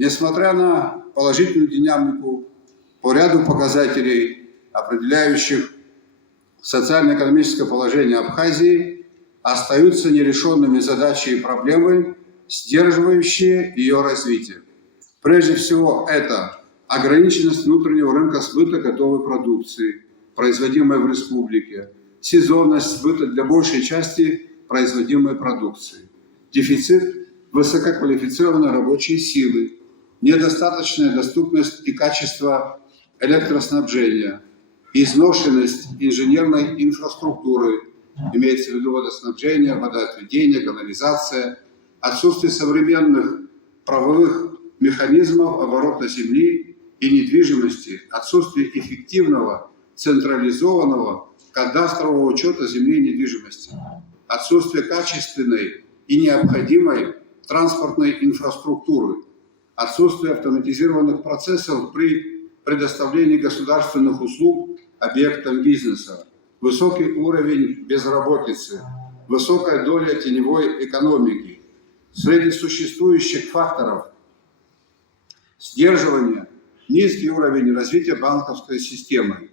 Несмотря на положительную динамику по ряду показателей, определяющих социально-экономическое положение Абхазии, остаются нерешенными задачи и проблемы, сдерживающие ее развитие. Прежде всего, это ограниченность внутреннего рынка сбыта готовой продукции, производимой в республике, сезонность сбыта для большей части производимой продукции, дефицит высококвалифицированной рабочей силы, недостаточная доступность и качество электроснабжения, изношенность инженерной инфраструктуры, имеется в виду водоснабжение, водоотведение, канализация, отсутствие современных правовых механизмов оборота земли и недвижимости, отсутствие эффективного централизованного кадастрового учета земли и недвижимости, отсутствие качественной и необходимой транспортной инфраструктуры, отсутствие автоматизированных процессов при предоставлении государственных услуг объектам бизнеса, высокий уровень безработицы, высокая доля теневой экономики. Среди существующих факторов сдерживания низкий уровень развития банковской системы,